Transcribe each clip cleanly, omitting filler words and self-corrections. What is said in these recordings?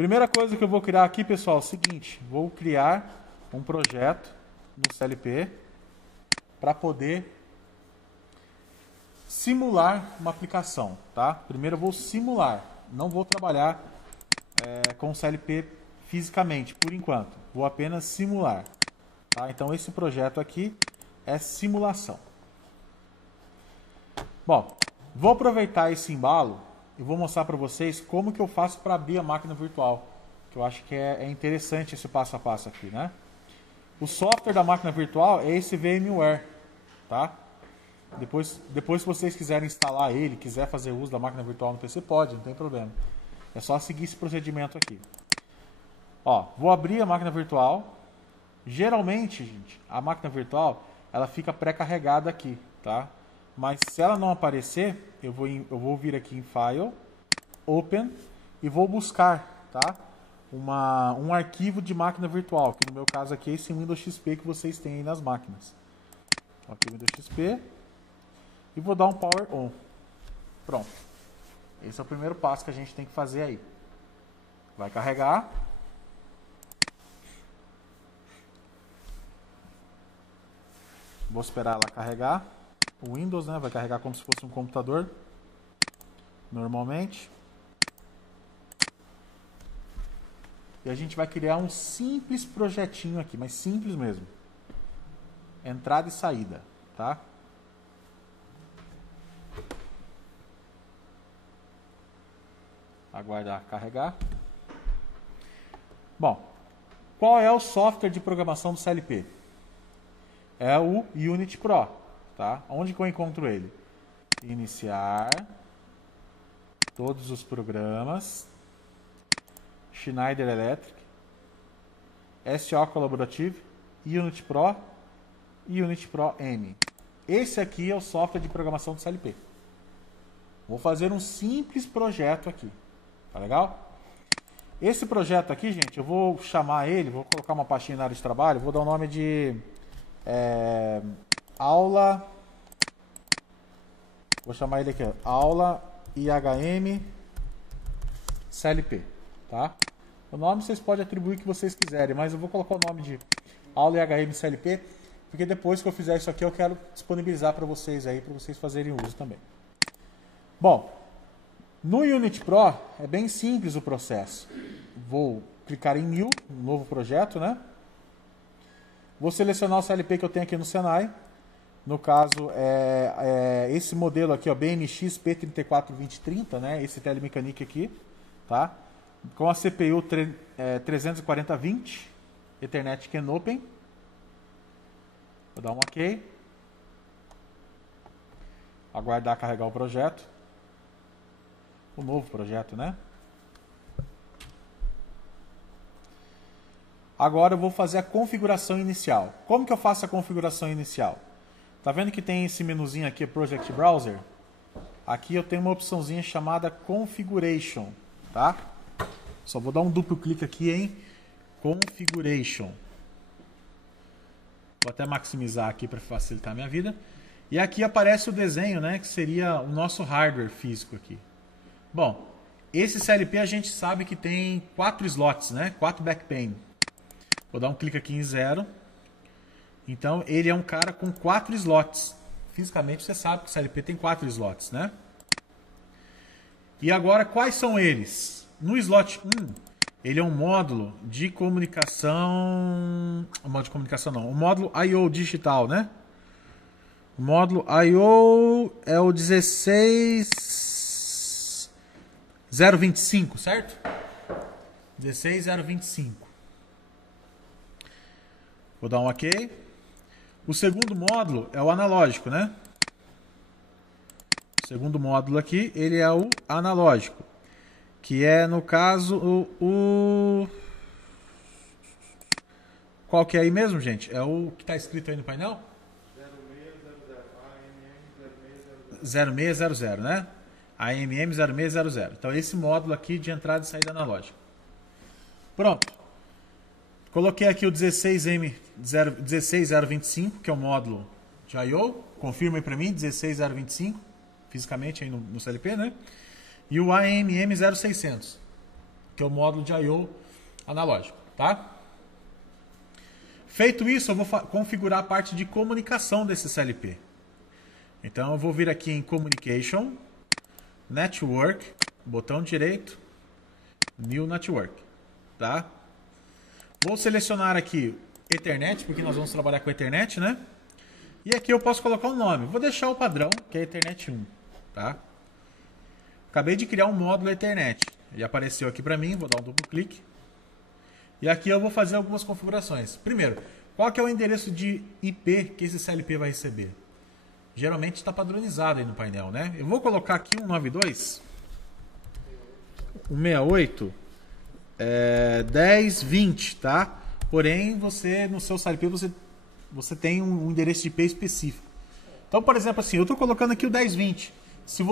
Primeira coisa que eu vou criar aqui, pessoal, é o seguinte. Vou criar um projeto no CLP para poder simular uma aplicação, tá? Primeiro eu vou simular, não vou trabalhar com o CLP fisicamente, por enquanto. Vou apenas simular, tá? Então esse projeto aqui é simulação. Bom, vou aproveitar esse embalo e vou mostrar para vocês como que eu faço para abrir a máquina virtual, que eu acho que é interessante esse passo a passo aqui, né? O software da máquina virtual é esse VMware, tá? Depois se vocês quiserem instalar ele, quiser fazer uso da máquina virtual no PC, pode, não tem problema. É só seguir esse procedimento aqui. Ó, vou abrir a máquina virtual. Geralmente, gente, a máquina virtual, ela fica pré-carregada aqui, tá? Mas se ela não aparecer, eu vou vir aqui em File, Open, e vou buscar, tá? Um arquivo de máquina virtual, que no meu caso aqui é esse Windows XP que vocês têm aí nas máquinas. Aqui o Windows XP. E vou dar um Power On. Pronto. Esse é o primeiro passo que a gente tem que fazer aí. Vai carregar. Vou esperar ela carregar. O Windows, né? Vai carregar como se fosse um computador. Normalmente. E a gente vai criar um simples projetinho aqui, mas simples mesmo. Entrada e saída, tá? Aguardar carregar. Bom, qual é o software de programação do CLP? É o Unity Pro, tá? Onde que eu encontro ele? Iniciar, todos os programas, Schneider Electric, SO Collaborative, Unity Pro e Unity Pro M. Esse aqui é o software de programação do CLP. Vou fazer um simples projeto aqui. Tá legal? Esse projeto aqui, gente, eu vou chamar ele, vou colocar uma pastinha na área de trabalho, vou dar o nome de aula, vou chamar ele aqui, ó, aula IHM CLP, tá? O nome vocês podem atribuir o que vocês quiserem, mas eu vou colocar o nome de aula IHM CLP, porque depois que eu fizer isso aqui eu quero disponibilizar para vocês aí, para vocês fazerem uso também. Bom, no Unity Pro é bem simples o processo. Vou clicar em New, um novo projeto, né? Vou selecionar o CLP que eu tenho aqui no Senai. No caso, esse modelo aqui, ó, BMX P342030, né? Esse Telemecanique aqui, tá? Com a CPU 34020, Ethernet CAN-Open. Vou dar um OK. Aguardar carregar o projeto. O novo projeto, né? Agora eu vou fazer a configuração inicial. Como que eu faço a configuração inicial? Tá vendo que tem esse menuzinho aqui, Project Browser? Aqui eu tenho uma opçãozinha chamada Configuration, tá? Só vou dar um duplo clique aqui em Configuration. Vou até maximizar aqui para facilitar a minha vida. E aqui aparece o desenho, né? Que seria o nosso hardware físico aqui. Bom, esse CLP a gente sabe que tem 4 slots, né? 4 backplane. Vou dar um clique aqui em 0. Então, ele é um cara com 4 slots. Fisicamente, você sabe que o CLP tem 4 slots, né? E agora, quais são eles? No slot 1, ele é um módulo de comunicação... Um módulo de comunicação não, um módulo I/O digital, né? O módulo I/O é o 16025, certo? 16025. Vou dar um OK. O segundo módulo é o analógico, né? O segundo módulo aqui, ele é o analógico. Que é, no caso, Qual que é aí mesmo, gente? É o que está escrito aí no painel? 0600, né? AMM 0600. Então, esse módulo aqui de entrada e saída analógica. Pronto. Coloquei aqui o 16025, que é o módulo de I/O. Confirma aí para mim, 16025, fisicamente aí no CLP, né? E o AMM 0600, que é o módulo de I/O analógico, tá? Feito isso, eu vou configurar a parte de comunicação desse CLP. Então eu vou vir aqui em Communication, Network, botão direito, New Network, tá? Vou selecionar aqui Ethernet, porque nós vamos trabalhar com Ethernet, né? E aqui eu posso colocar um nome. Vou deixar o padrão, que é Ethernet 1, tá? Acabei de criar um módulo Ethernet. Ele apareceu aqui para mim, vou dar um duplo clique. E aqui eu vou fazer algumas configurações. Primeiro, qual que é o endereço de IP que esse CLP vai receber? Geralmente está padronizado aí no painel, né? Eu vou colocar aqui 192, 168, 1020, tá? Porém, você no seu CLP você tem um endereço de IP específico. Então, por exemplo, assim, eu estou colocando aqui o 1020.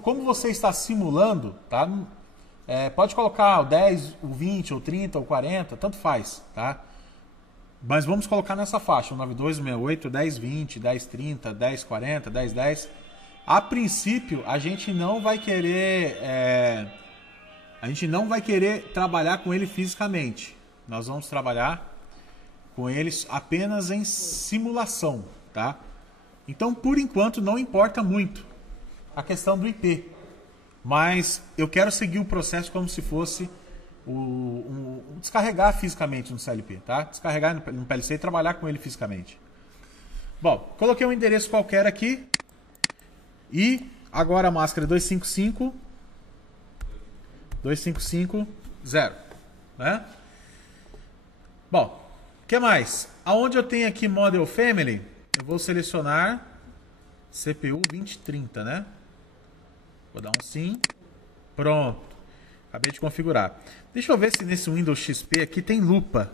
Como você está simulando, tá? Pode colocar o 10, o 20, o 30, o 40, tanto faz, tá? Mas vamos colocar nessa faixa, o 92, o 68, o 1020, 1030, 1040, 1010. A princípio, a gente não vai querer trabalhar com ele fisicamente. Nós vamos trabalhar com eles apenas em simulação, tá? Então, por enquanto, não importa muito a questão do IP. Mas eu quero seguir o processo como se fosse descarregar fisicamente no CLP, tá? Descarregar no PLC e trabalhar com ele fisicamente. Bom, coloquei um endereço qualquer aqui. E agora a máscara 255.0, né? Bom, o que mais? Aonde eu tenho aqui Model Family, eu vou selecionar CPU 2030, né? Vou dar um sim. Pronto. Acabei de configurar. Deixa eu ver se nesse Windows XP aqui tem lupa.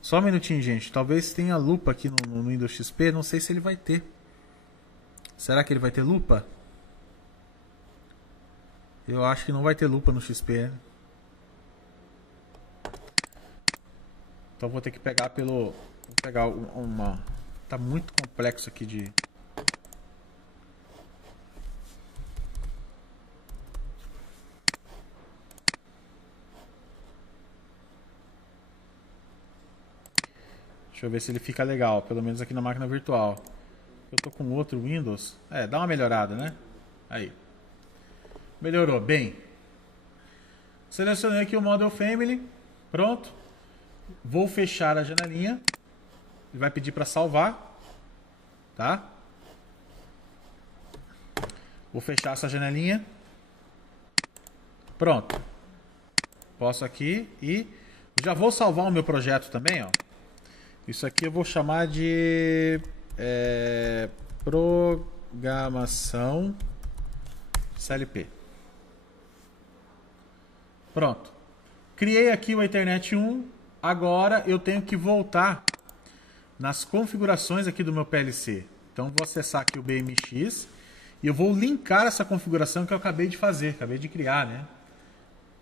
Só um minutinho, gente. Talvez tenha lupa aqui no Windows XP. Não sei se ele vai ter. Será que ele vai ter lupa? Eu acho que não vai ter lupa no XP, né? Então vou ter que pegar pelo... Vou pegar uma... Tá muito complexo aqui de... Deixa eu ver se ele fica legal, pelo menos aqui na máquina virtual. Eu tô com outro Windows. Dá uma melhorada, né? Aí. Melhorou, bem. Selecionei aqui o Model Family. Pronto. Vou fechar a janelinha. Ele vai pedir para salvar. Tá? Vou fechar essa janelinha. Pronto. Posso aqui e já vou salvar o meu projeto também, ó. Isso aqui eu vou chamar de programação CLP. Pronto. Criei aqui o Ethernet 1. Agora eu tenho que voltar nas configurações aqui do meu PLC. Então vou acessar aqui o BMX e eu vou linkar essa configuração que eu acabei de fazer, acabei de criar, né?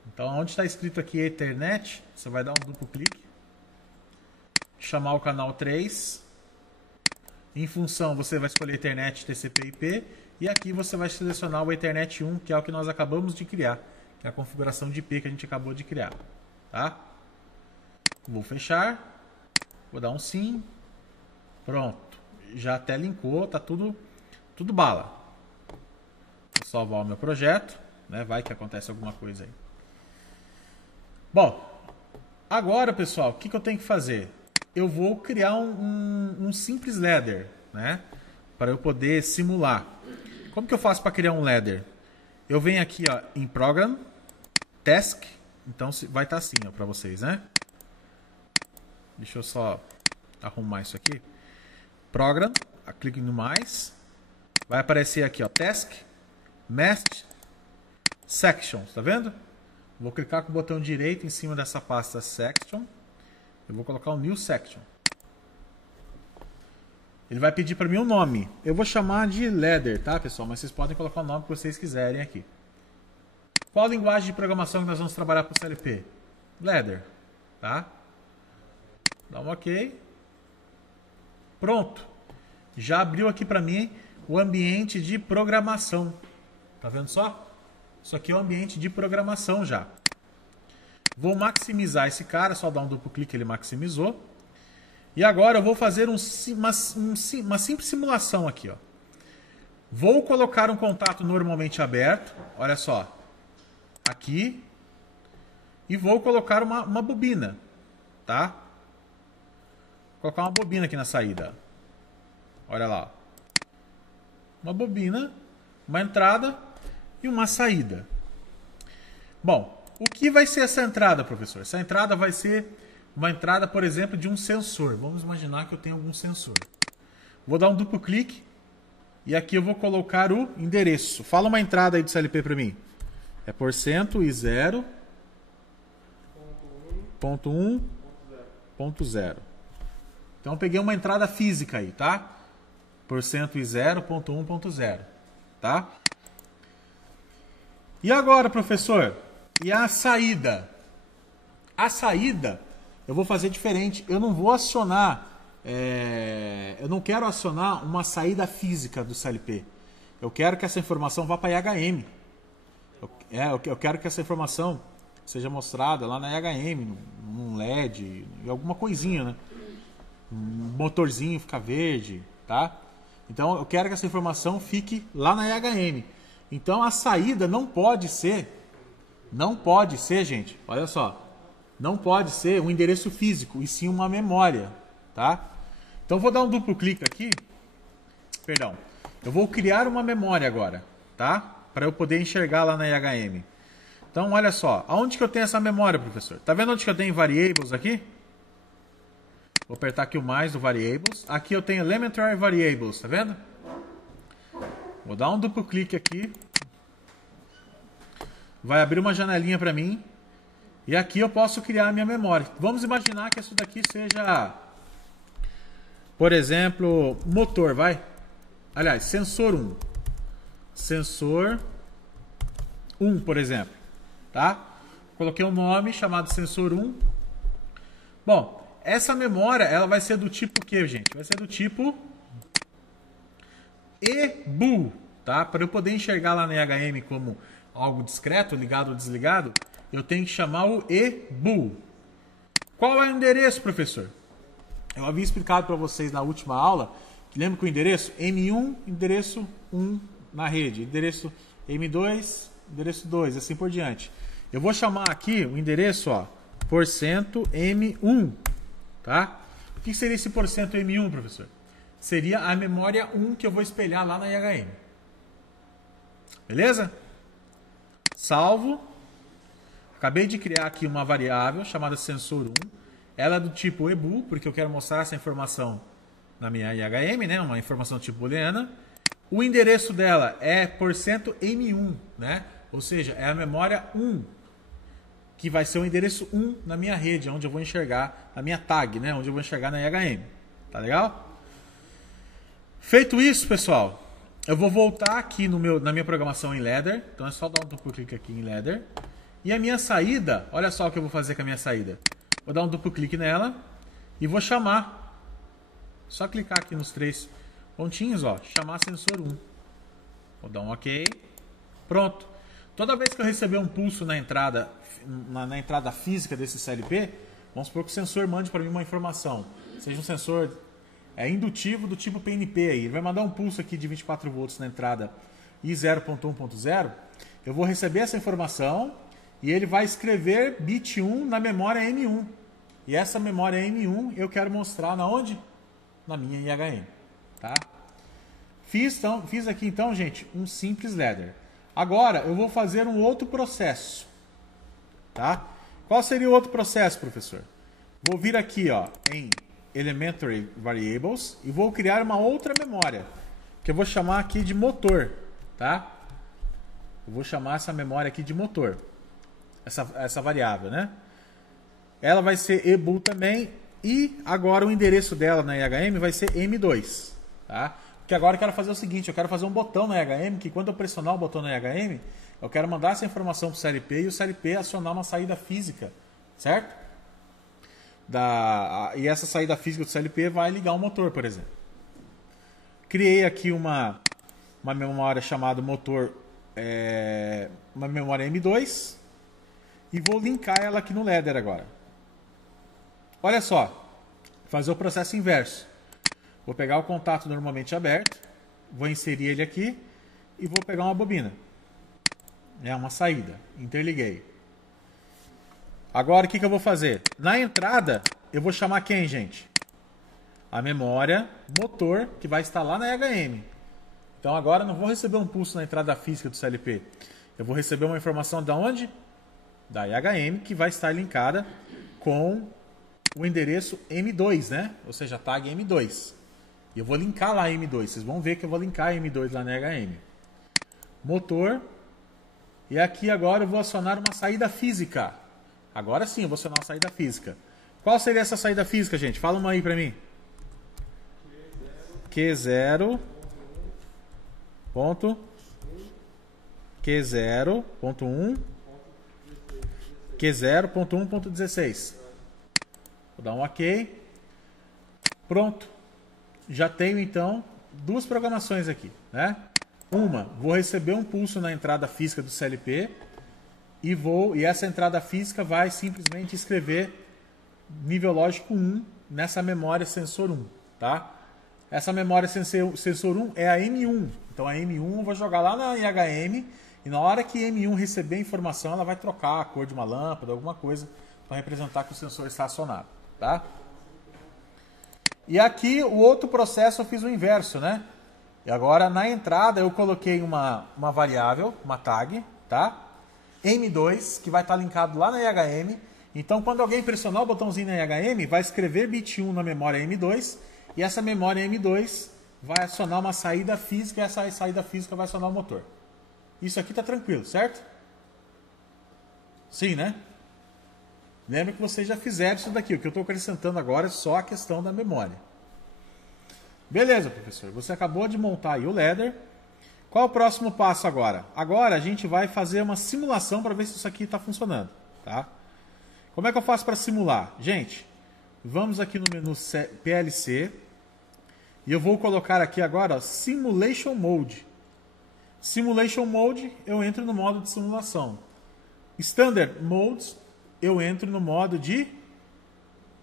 Então onde está escrito aqui Ethernet, você vai dar um duplo clique. Chamar o canal 3. Em função, você vai escolher Ethernet TCP/IP. E aqui você vai selecionar o Ethernet 1, que é o que nós acabamos de criar. Que é a configuração de IP que a gente acabou de criar. Tá? Vou fechar. Vou dar um sim. Pronto. Já até linkou, tá tudo bala. Vou salvar o meu projeto. Né? Vai que acontece alguma coisa aí. Bom, agora, pessoal, o que eu tenho que fazer? Eu vou criar um simples ladder, né? Para eu poder simular. Como que eu faço para criar um ladder? Eu venho aqui, ó, em Program, Task. Então vai estar assim, ó, para vocês, né? Deixa eu só arrumar isso aqui. Program, clique no mais. Vai aparecer aqui, ó, Task, Meshed, Sections, tá vendo? Vou clicar com o botão direito em cima dessa pasta Section. Eu vou colocar um New Section. Ele vai pedir para mim um nome. Eu vou chamar de Ladder, tá, pessoal? Mas vocês podem colocar o nome que vocês quiserem aqui. Qual linguagem de programação que nós vamos trabalhar para o CLP? Ladder, tá? Dá um OK. Pronto. Já abriu aqui para mim o ambiente de programação. Tá vendo só? Isso aqui é o ambiente de programação já. Vou maximizar esse cara, só dar um duplo clique, ele maximizou. E agora eu vou fazer uma simples simulação aqui, ó. Vou colocar um contato normalmente aberto, olha só, aqui, e vou colocar uma bobina, tá? Vou colocar uma bobina aqui na saída, olha lá. Uma bobina, uma entrada e uma saída. Bom, o que vai ser essa entrada, professor? Essa entrada vai ser uma entrada, por exemplo, de um sensor. Vamos imaginar que eu tenho algum sensor. Vou dar um duplo clique e aqui eu vou colocar o endereço. Fala uma entrada aí do CLP para mim. É % e 0.1.0. Então eu peguei uma entrada física aí, tá? % e 0.1.0, tá? E agora, professor? E a saída? A saída eu vou fazer diferente. Eu não vou acionar, eu não quero acionar uma saída física do CLP. Eu quero que essa informação vá para a IHM. Eu quero que essa informação seja mostrada lá na IHM, num LED, em alguma coisinha, né? Um motorzinho fica verde, tá? Então eu quero que essa informação fique lá na IHM. Então a saída não pode ser, gente, olha só, não pode ser um endereço físico, e sim uma memória, tá? Então vou dar um duplo clique aqui, perdão, eu vou criar uma memória agora, tá? Para eu poder enxergar lá na IHM. Então olha só, aonde que eu tenho essa memória, professor? Tá vendo onde que eu tenho variables aqui? Vou apertar aqui o mais do variables. Aqui eu tenho elementary variables, tá vendo? Vou dar um duplo clique aqui. Vai abrir uma janelinha para mim. E aqui eu posso criar a minha memória. Vamos imaginar que isso daqui seja, por exemplo, motor, vai? Aliás, sensor 1. Sensor 1, por exemplo, tá? Coloquei um nome chamado sensor 1. Bom, essa memória, ela vai ser do tipo o quê, gente? Vai ser do tipo EBOO, tá? Para eu poder enxergar lá na IHM como algo discreto, ligado ou desligado, eu tenho que chamar o EBOO. Qual é o endereço, professor? Eu havia explicado para vocês na última aula, lembra que o endereço? M1, endereço 1 na rede, endereço M2, endereço 2, assim por diante. Eu vou chamar aqui o endereço, ó, %M1. Tá? O que seria esse %M1, professor? Seria a memória 1 que eu vou espelhar lá na IHM. Beleza? Salvo. Acabei de criar aqui uma variável chamada sensor 1. Ela é do tipo EBOO, porque eu quero mostrar essa informação na minha IHM, né? Uma informação tipo booleana. O endereço dela é %M1, né? Ou seja, é a memória 1. Que vai ser o endereço 1 na minha rede, onde eu vou enxergar a minha tag, né? Onde eu vou enxergar na IHM. Tá legal? Feito isso, pessoal, eu vou voltar aqui na minha programação em Ladder. Então é só dar um duplo clique aqui em Ladder. E a minha saída, olha só o que eu vou fazer com a minha saída. Vou dar um duplo clique nela e vou chamar. Só clicar aqui nos 3 pontinhos, ó, chamar sensor 1. Vou dar um OK. Pronto. Toda vez que eu receber um pulso na entrada física desse CLP, vamos supor que o sensor mande para mim uma informação, seja um sensor indutivo do tipo PNP aí, ele vai mandar um pulso aqui de 24 volts na entrada I 0.1.0, eu vou receber essa informação e ele vai escrever bit 1 na memória M1, e essa memória M1 eu quero mostrar na onde? Na minha IHM, tá? Fiz aqui então, gente, um simples ladder. Agora eu vou fazer um outro processo, tá? Qual seria o outro processo, professor? Vou vir aqui, ó, em Elementary Variables e vou criar uma outra memória, que eu vou chamar aqui de motor, tá? Eu vou chamar essa memória aqui de motor, essa variável, né? Ela vai ser EBOO também e agora o endereço dela na IHM vai ser M2, tá? Porque agora eu quero fazer o seguinte, eu quero fazer um botão na IHM, que quando eu pressionar o botão na IHM, eu quero mandar essa informação para o CLP e o CLP acionar uma saída física, certo? E essa saída física do CLP vai ligar um motor, por exemplo. Criei aqui uma memória chamada motor, uma memória M2, e vou linkar ela aqui no Ladder agora. Olha só, fazer o processo inverso. Vou pegar o contato normalmente aberto, vou inserir ele aqui e vou pegar uma bobina. É uma saída, interliguei. Agora o que eu vou fazer? Na entrada, eu vou chamar quem, gente? A memória motor, que vai estar lá na EHM. Então agora eu não vou receber um pulso na entrada física do CLP. Eu vou receber uma informação de onde? Da EHM, que vai estar linkada com o endereço M2, né? Ou seja, a tag M2. E eu vou linkar lá a M2. Vocês vão ver que eu vou linkar a M2 lá na EHM. Motor. E aqui agora eu vou acionar uma saída física. Agora sim eu vou acionar uma saída física. Qual seria essa saída física, gente? Fala uma aí pra mim. Q0. Q0.1. Q0.1.16. Vou dar um OK. Pronto. Já tenho então duas programações aqui, né? Uma, vou receber um pulso na entrada física do CLP e essa entrada física vai simplesmente escrever nível lógico 1 nessa memória sensor 1, tá? Essa memória sensor 1 é a M1. Então a M1 eu vou jogar lá na IHM e na hora que a M1 receber a informação, ela vai trocar a cor de uma lâmpada, alguma coisa, para representar que o sensor está acionado, tá? E aqui o outro processo eu fiz o inverso, né? E agora na entrada eu coloquei uma variável, uma tag, tá? M2, que vai estar linkado lá na IHM. Então quando alguém pressionar o botãozinho na IHM, vai escrever bit 1 na memória M2 e essa memória M2 vai acionar uma saída física e essa saída física vai acionar o motor. Isso aqui tá tranquilo, certo? Sim, né? Lembra que vocês já fizeram isso daqui. O que eu estou acrescentando agora é só a questão da memória. Beleza, professor. Você acabou de montar aí o Ladder. Qual é o próximo passo agora? Agora a gente vai fazer uma simulação para ver se isso aqui está funcionando. Tá? Como é que eu faço para simular? Gente, vamos aqui no menu PLC. E eu vou colocar aqui agora ó, Simulation Mode. Simulation Mode, eu entro no modo de simulação. Standard Modes, eu entro no modo de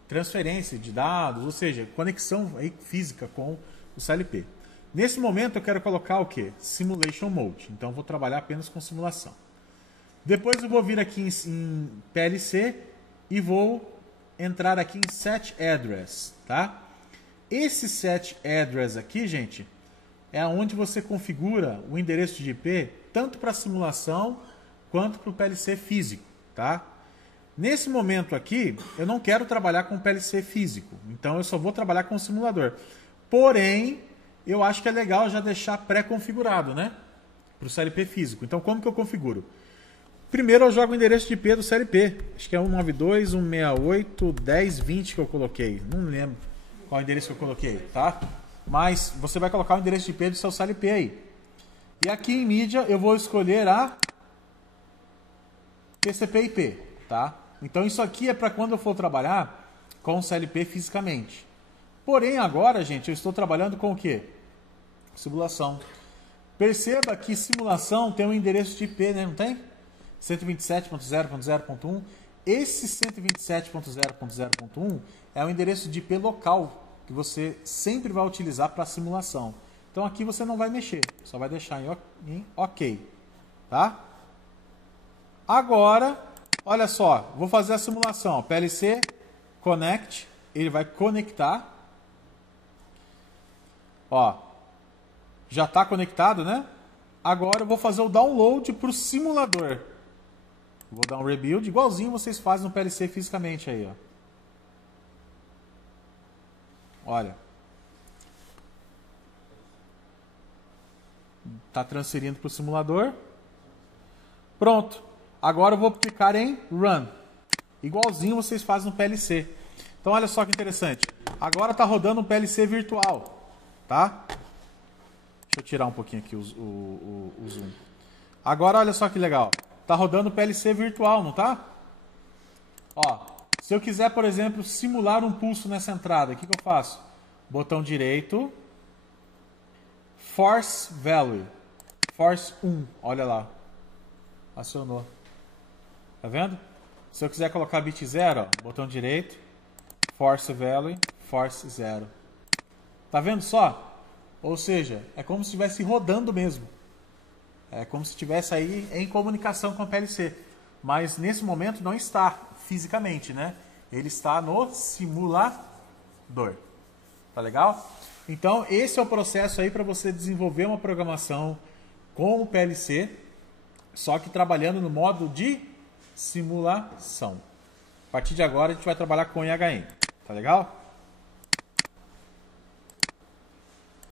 transferência de dados, ou seja, conexão aí física com o CLP. Nesse momento eu quero colocar o que? Simulation Mode. Então eu vou trabalhar apenas com simulação. Depois eu vou vir aqui em PLC e vou entrar aqui em Set Address, tá? Esse Set Address aqui, gente, é onde você configura o endereço de IP tanto para simulação quanto para o PLC físico, tá? Nesse momento aqui, eu não quero trabalhar com PLC físico, então eu só vou trabalhar com o simulador. Porém, eu acho que é legal já deixar pré-configurado, né? Para o CLP físico. Então, como que eu configuro? Primeiro eu jogo o endereço de IP do CLP. Acho que é 192.168.10.20 que eu coloquei. Não lembro qual endereço que eu coloquei, tá? Mas você vai colocar o endereço de IP do seu CLP aí. E aqui em mídia eu vou escolher a TCP/IP, tá? Então isso aqui é para quando eu for trabalhar com o CLP fisicamente. Porém agora, gente, eu estou trabalhando com o quê? Simulação. Perceba que simulação tem um endereço de IP, né? Não tem? 127.0.0.1. Esse 127.0.0.1 é o endereço de IP local que você sempre vai utilizar para simulação. Então aqui você não vai mexer, só vai deixar em OK, tá? Agora, olha só, vou fazer a simulação. PLC Connect, ele vai conectar. Ó, já está conectado, né? Agora eu vou fazer o download para o simulador. Vou dar um rebuild, igualzinho vocês fazem no PLC fisicamente aí, ó. Olha. Está transferindo para o simulador. Pronto. Agora eu vou clicar em Run. Igualzinho vocês fazem no PLC. Então olha só que interessante. Agora está rodando um PLC virtual. Tá? Deixa eu tirar um pouquinho aqui o zoom. Agora olha só que legal. Está rodando o PLC virtual, não tá? Ó, se eu quiser, por exemplo, simular um pulso nessa entrada, o que eu faço? Botão direito. Force Value. Force 1. Olha lá. Acionou. Tá vendo? Se eu quiser colocar bit 0, ó, botão direito, force value, force 0. Tá vendo só? Ou seja, é como se estivesse rodando mesmo. É como se estivesse aí em comunicação com o PLC. Mas nesse momento não está fisicamente, né? Ele está no simulador. Tá legal? Então esse é o processo aí para você desenvolver uma programação com o PLC, só que trabalhando no modo de simulação. A partir de agora a gente vai trabalhar com IHM. Tá legal?